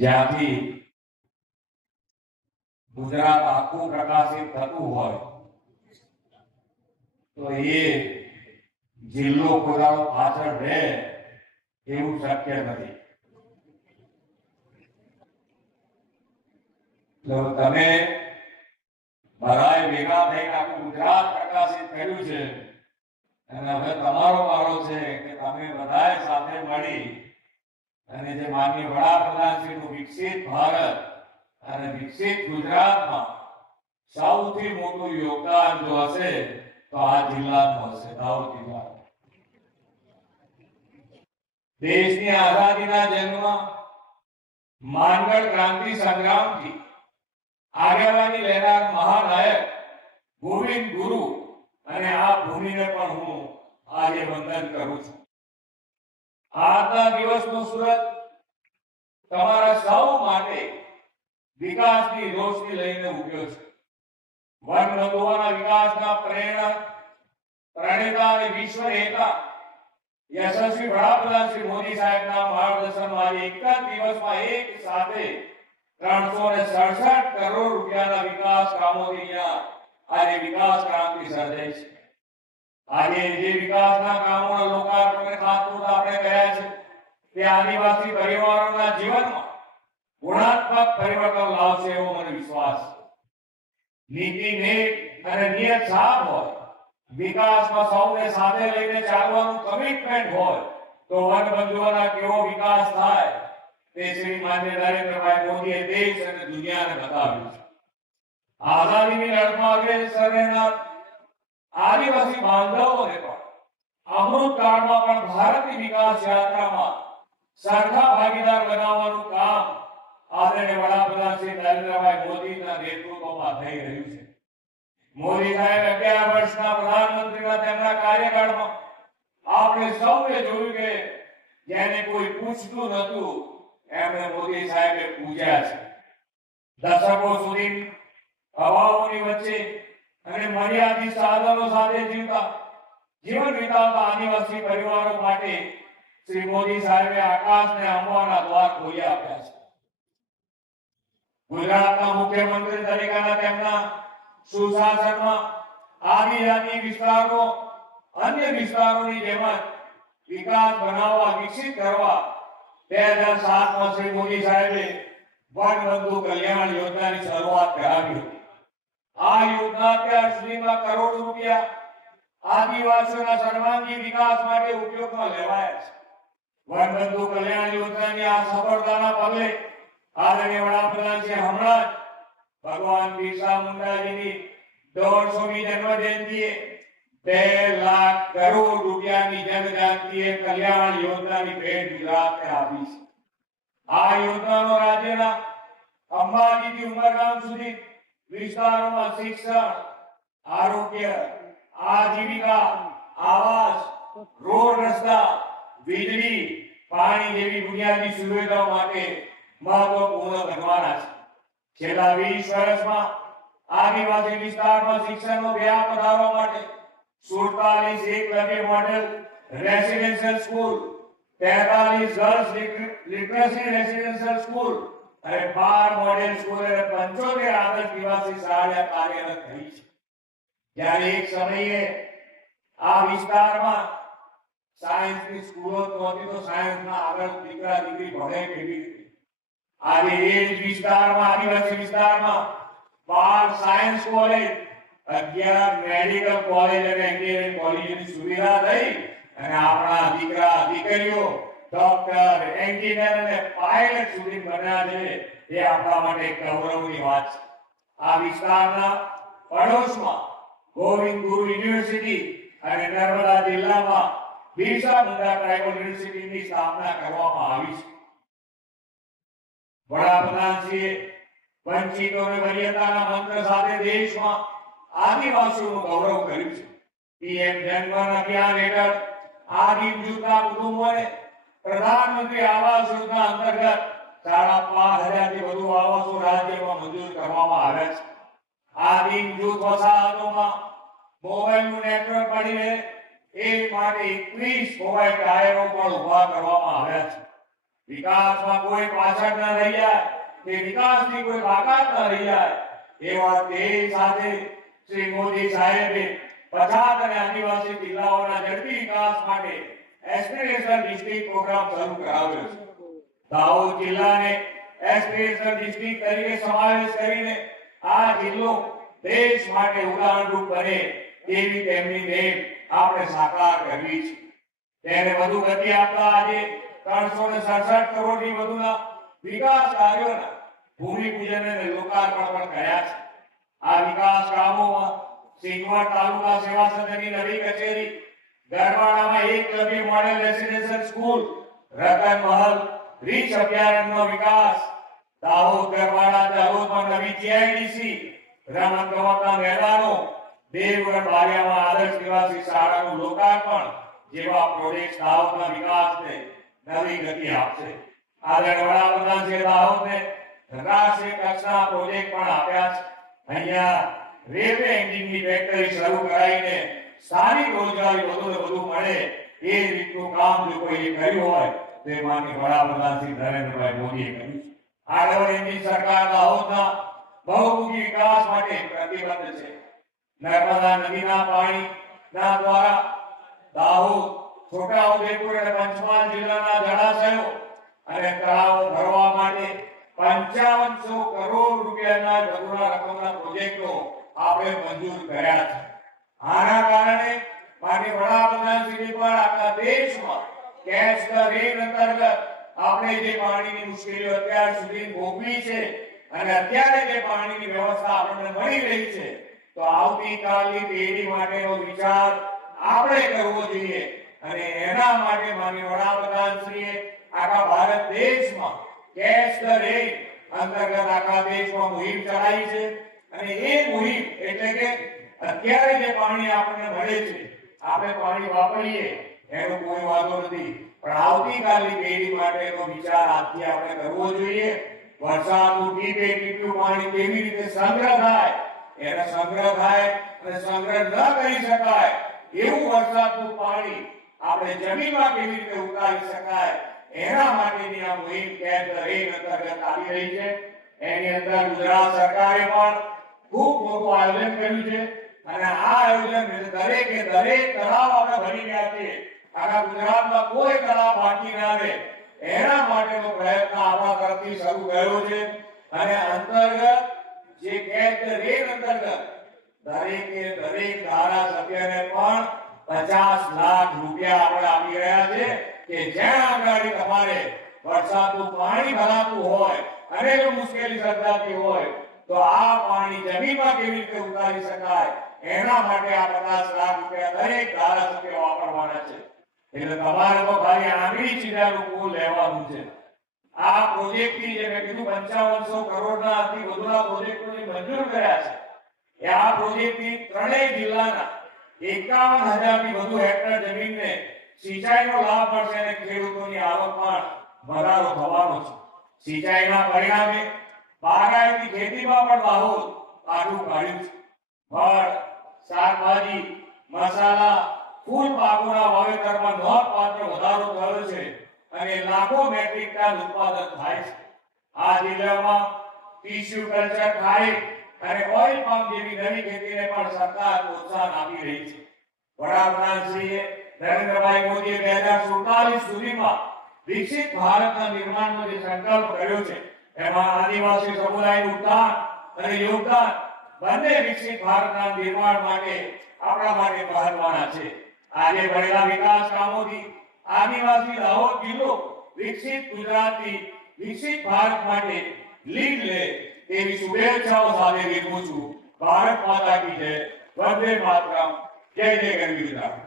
જ્યાંથી ગુજરાત આખું પ્રકાશિત થતું હોય તો એ જિલ્લો કોદાળો પાછળ રહે એવું શક્ય નથી. તો તમે બધાએ ભેગા થઈને આખું ગુજરાત પ્રકાશિત કર્યું છે અને હવે તમારો વારો છે કે તમે બધાએ સાથે મળી અને જે માનનીય વડાપ્રધાનશ્રીનું વિકસિત ભારત અને વિકસિત ગુજરાતમાં સૌથી મોટું યોગદાન જો હશે તો આ જિલ્લાનું હશે, દાહોદ જિલ્લાનું. દેશની આઝાદીના જન્મમાં માનગઢ ક્રાંતિ સંગ્રામથી આગેવાની લેનાર મહાનાયક ગોવિંદ ગુરુ અને આ ભૂમિને પણ હું આજે વંદન કરું છું. આજના દિવસનો સુરત તમારા સૌ માટે વિકાસની રોશની લઈને ઉભ્યો છે. વનબંધુઓના વિકાસના પ્રણેતા અને વિશ્વ નેતા યશસ્વી વડાપ્રધાન શ્રી મોદી સાહેબના માર્ગદર્શનમાં એક જ દિવસમાં એક સાથે 367 કરોડ રૂપિયાના વિકાસ કામોથી આજે વિકાસ ક્રાંતિ સર્જાઈ છે. આજે જે વિકાસના કામોના લોકાર્પણ ખાતમુહૂર્ત આપણે કર્યા છે તે આદિવાસી પરિવારોના જીવનમાં ગુણાત્મક પરિવર્તન લાવશે એવો મને વિશ્વાસ છે. નીતિ નેક અને નિયત સાફ હોય, વિકાસમાં સૌને સાથે લઈને ચાલવાનું કમિટમેન્ટ હોય તો વનબંધુઓના કેવો વિકાસ થાય તે શ્રી માન્ય નરેન્દ્રભાઈ મોદીએ દેશ અને દુનિયાને બતાવ્યું છે. આઝાદીની લડતમાં અગ્રેસર રહેનાર આદિવાસી બાંધવોને પણ અમૃતકાળમાં પણ ભારતની વિકાસ યાત્રામાં સરખા ભાગીદાર બનાવવાનું કામ આદરણીય વડાપ્રધાન શ્રી નરેન્દ્રભાઈ મોદીના નેતૃત્વમાં થઈ રહ્યું છે. મોદી સાહેબ 11 વર્ષના પ્રધાનમંત્રીના તેમના કાર્યકાળમાં આપણે સૌએ જોયું કે જેને કોઈ પૂછતું નહોતું એમણે મોદી સાહેબે પૂજ્યા છે. દશકો સુધી અભાવોની વચ્ચે અને મર્યાદિત સાધનો સાથે જીવન વિતાવતા આદિવાસી પરિવારો માટે શ્રી મોદી સાહેબે આકાશને અંબાના દ્વાર ખોલી આપ્યા છે. ગુજરાતના મુખ્યમંત્રી તરીકેના તેમના સુશાસનમાં આદિજાતિ વિસ્તારો અન્ય વિસ્તારોની જેમ વિકાસ બનાવવા વિકસિત કરવા 2007માં શ્રી મોદી સાહેબે વનબંધુ કલ્યાણ યોજનાની શરૂઆત કરાવી હતી. આ યોજના અત્યાર સુધીમાં કરોડો રૂપિયા આદિવાસીઓના સર્વાંગી વિકાસ માટે ઉપયોગમાં લેવાયા છે. વનબંધુ કલ્યાણ યોજનાની આ સફળતાના પગલે આદરણીય વડાપ્રધાન શ્રી હમણાં જ ભગવાન બિરસા મુંડાજીની 150મી જન્મજયંતિએ 2 લાખ કરોડ રૂપિયાની જનજાતીય કલ્યાણ યોજનાની ભેટ ગુજરાતને આપી છે. આ યોજનાનો રાજ્યના અંબાજીથી ઉમરગામ સુધી વિસ્તારોમાં શિક્ષણ, આરોગ્ય, આજીવિકા, આવાસ, રોડ રસ્તા, વીજળી, પાણી જેવી બુનિયાદી સુવિધાઓ માટે મહત્વપૂર્ણ બનવાના છે. છેલ્લા 20 વર્ષમાં આદિવાસી વિસ્તારમાં શિક્ષણનો વ્યાપ વધારવા માટે 47 Eklavya model residential school, 43 girls literacy residential school અને 12 મોડેલ સ્કૂલ અને 75 આદર્શ નિવાસી શાળા કાર્યરત થઈ છે. જ્યારે એક સમયે આ વિસ્તારમાં સાયન્સની સ્કૂલો નહોતી તો સાયન્સના આગળ દીકરા દીકરી ભણે કેવી રીતે. આજે એ જ વિસ્તારમાં આદિવાસી વિસ્તારમાં 12 સાયન્સ કોલેજ, 11 મેડિકલ કોલેજ અને એન્જિનિયરિંગ કોલેજની સુવિધા થઈ અને આપણા દીકરા દીકરીઓ ડોક્ટર, એન્જિનિયર અને પાયલટ સુધી બન્યા છે. એ આપણા માટે ગૌરવની વાત છે. આ વિસ્તારના પડોશમાં ગોવિંદ ગુરુ યુનિવર્સિટી અને નર્મદા જિલ્લામાં બિરસા મુંડા ટ્રાઇબલ યુનિવર્સિટીની સ્થાપના કરવામાં આવી છે. વડાપ્રધાનશ્રીએ વંચિતો અને વરીયતાના મંત્ર સાથે દેશમાં આદિવાસીઓનું ગૌરવ કર્યું છે. પીએમ જનધન અભિયાન હેઠળ આદિ જૂથના કુટુંબોને પ્રધાનમંત્રી આવાસ યોજના અંતર્ગત 5,500 થી વધુ આવાસો રાજ્યમાં મંજૂર કરવામાં આવ્યા છે. આદિ જૂથ વસાહતોમાં મોબાઈલનું નેટવર્ક મળી રહે એ માટે 21 મોબાઈલ ટાયરો પણ ઉભા કરવામાં આવ્યા છે. વિકાસમાં કોઈ પાછળ ન રહી જાય, કે વિકાસની કોઈ બાકાત ન રહી જાય, એ વાત ધ્યેય સાથે શ્રી મોદી સાહેબે પછાત અને આદિવાસી જિલ્લાઓના ઝડપી વિકાસ માટે એસ્પિરેશનલ ડિસ્ટ્રિક્ટ પ્રોગ્રામ શરૂ કરાવ્યો છે. દાહોદ જિલ્લાને એસ્પિરેશનલ ડિસ્ટ્રિક્ટ તરીકે સમાવેશ કરીને આ જિલ્લો દેશ માટે ઉદાહરણરૂપ બને તેવી તેમની નેમ આપણે સાકાર કરવી છે. તેને વધુ ગતિ આપતા આજે 367 કરોડની વધુના વિકાસ કાર્યોના ભૂમિપૂજન અને લોકાર્પણ પણ કર્યા છે. આ વિકાસ કામોમાં સિંગવડ તાલુકા સેવા સદનની નવી કચેરી, ગરવાડામાં Eklavya model residential school, Ratan Mahal રીચ અભયારણ્યનો વિકાસ, દાહોદ ગરવાડા દાહોદમાં નવી જીઆઈડીસી, રમતગમતના મેદાનો, દેવગઢ બારિયામાં આદર્શ નિવાસી શાળાનું લોકાર્પણ જેવા પ્રોજેક્ટ દાહોદના વિકાસને નવી ગતિ આપશે. આદરણીય વડાપ્રધાન શ્રી દાહોદને રાષ્ટ્રીય કક્ષાના પ્રોજેક્ટ પણ આપ્યા છે. અહીંયા રેલવે એન્જિનની ફેક્ટરી શરૂ કરાવીને સ્થાનિક રોજગારી વધુને વધુ મળે એ રીતનું કામ જો કોઈ કર્યું હોય તે માનનીય વડાપ્રધાન શ્રી નરેન્દ્રભાઈ મોદીએ કર્યું છે. આગળ એમની સરકાર દાહોદના બહુમુખી વિકાસ માટે પ્રતિબદ્ધ છે. નર્મદા નદીના પાણીના દ્વારા દાહોદ, છોટાઉદેપુર અને પંચમહાલ જિલ્લાના જળાશયો અને તળાવો ભરવા માટે 5500 કરોડ રૂપિયાના વધુના રકમના પ્રોજેક્ટો આપણે મંજૂર કર્યા છે. આના કારણે માનનીય વડાપ્રધાન શ્રી પણ આખા દેશમાં કેચ ધ રેન અંતર્ગત આપણે જે પાણીની મુશ્કેલીઓ અત્યાર સુધી ભોગવી છે અને અત્યારે જે પાણીની વ્યવસ્થા આપણને મળી રહી છે, તો આવતીકાલની પેઢી માટેનો વિચાર આપણે કરવો જોઈએ. અને એના માટે માનનીય વડાપ્રધાન શ્રીએ આખા ભારત દેશમાં કેચ ધ રેન અંતર્ગત આખા દેશમાં મુહિમ ચલાવી છે. અને એ મુહિમ એટલે કે અત્યારે જે પાણી આપણને મળે છે, આપણે પાણી વાપરીએ એનો કોઈ વાંધો નથી, પણ આવતીકાલની પેઢી માટેનો વિચાર આજથી આપણે કરવો જોઈએ. વરસાદનું ટીપે ટીપું પાણી કેવી રીતે સંગ્રહ થાય, એનો સંગ્રહ થાય અને સંગ્રહ ન કરી શકાય એવું વરસાદનું પાણી આપણે જમીનમાં કેવી રીતે ઉતારી શકાય, એના માટેની આ મુહિમ કેચ ધ રેન અંતર્ગત આવી રહી છે. એની અંદર ગુજરાત સરકારે પણ ખૂબ મોટું આયોજન કર્યું છે અને આ આયોજન દરેકે દરેક તળાવ આપણે ભરી રહ્યા છીએ. આખા ગુજરાતમાં કોઈ તળાવ બાકી ના રહે એના માટેનો પ્રયત્ન આપણા તરફથી શરૂ થયો છે. અને અંતર્ગત જે કેચ ધ રેન અંતર્ગત દરેકે દરેક ધારાસભ્યને પણ 50 લાખ રૂપિયા આપણે આપી રહ્યા છે કે જ્યાં આગળ તમારે વરસાદનું પાણી ભરાતું હોય અને જો મુશ્કેલી સર્જાતી હોય તો આ પાણી જમીનમાં કેવી રીતે ઉતારી શકાય એના માટે આ 50 લાખ રૂપિયા દરેક ધારાસભ્ય વાપરવાના છે. એટલે તમારે તો ખાલી આંગળી ચીડાનું કુલ લેવાનું છે. આ પ્રોજેક્ટની જે મેં કીધું 5500 કરોડના થી વધુના પ્રોજેક્ટોને મંજૂર કર્યા છે. એ આ પ્રોજેક્ટની ત્રણેય જિલ્લાના 51000 થી વધુ હેક્ટર જમીનને સિંચાઈનો લાભ મળશે અને ખેડૂતોની આવકમાં વધારો થવાનો છે. સિંચાઈના પરિણામે બાગાયતી ખેતીમાં પણ દાહોદ આગળ કાઢ્યું છે. ફળ, શાકભાજી, મસાલા, ફૂલ પાકોના વાવેતરમાં નોંધપાત્ર વધારો થયો છે અને લાખો મેટ્રિક ટન ઉત્પાદન થાય છે. આ જિલ્લામાં ટીસ્યુ કલ્ચર, ખારીક અને ઓઇલ પામ જેવી નવી ખેતીને પણ સરકાર પ્રોત્સાહન આપી રહી છે. વડાપ્રધાન શ્રી નરેન્દ્રભાઈ મોદીએ 2047 સુધીમાં વિકસિત ભારતના નિર્માણનો જે સંકલ્પ કર્યો છે, એમાં આદિવાસી સમુદાયનું ઉત્થાન અને યોગદાન બંને વિકસિત ભારતના નિર્માણ માટે આપણા માટે મહત્વના છે. આજે ભરેલા વિકાસ કામોથી આદિવાસી દાહોદ જિલ્લો વિકસિત ગુજરાતથી વિકસિત ભારત માટે લીડ લે તેવી શુભેચ્છાઓ સાથે વિરમું છું. ભારત માતા કી જય. વંદે માતરમ. જય જય ગરવી ગુજરાત.